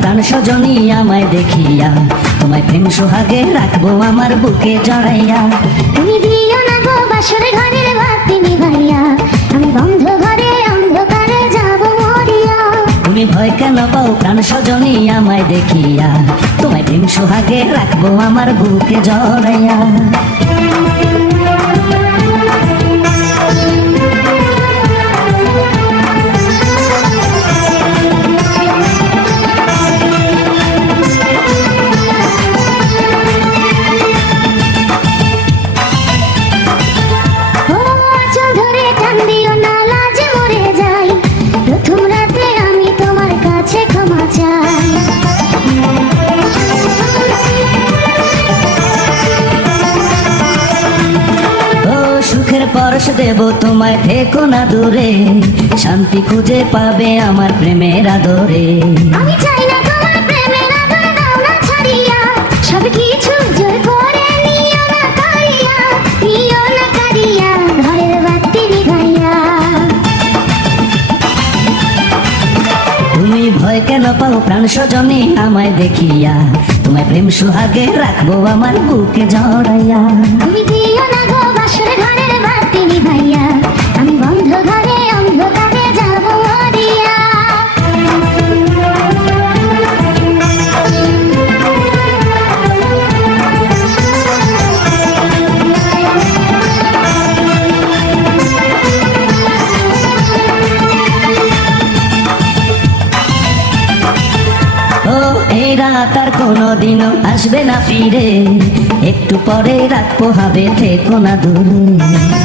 প্রাণ সজনী আমায় দেখিয়া, তোমায় প্রেম সোহাগে রাখবো আমার বুকে জড়াইয়া। তুমি দিও না গো বাসর ঘরের বাতি নিভাইয়া, আমি বন্ধ ঘরে অন্ধকারে যাব মরিয়া। তুমি ভয় কেন পাও প্রাণ সজনী আমায় দেখিয়া, তোমায় প্রেম সোহাগে রাখবো আমার বুকে জড়াইয়া। পরশ দেব তোমায়, থেকো না দূরে, শান্তি খুঁজে পাবে আমার প্রেমের আদরে। আমি চাই না তোমার প্রেমের আদর, দাও না ছাড়িয়া, সব কিছু জোর করে নিও না কারিয়া, নিও না কারিয়া, ঘরের বাতি নিভাইয়া। তুমি ভয় কেন পাও প্রাণ সজনী আমায় দেখিয়া, তোমায় প্রেম সোহাগে রাখবো আমার বুকে জড়াইয়া। তুমি দিও না গো বাসর ঘরের বাতি নিভাইয়া, আমি বন্ধ ঘরে অন্ধকারে যাব মরিয়া। ও এই রাত আর কোনোদিনও আসবে না ফিরে, একটু পরে রাখবো হবে, থেকো না দূরে।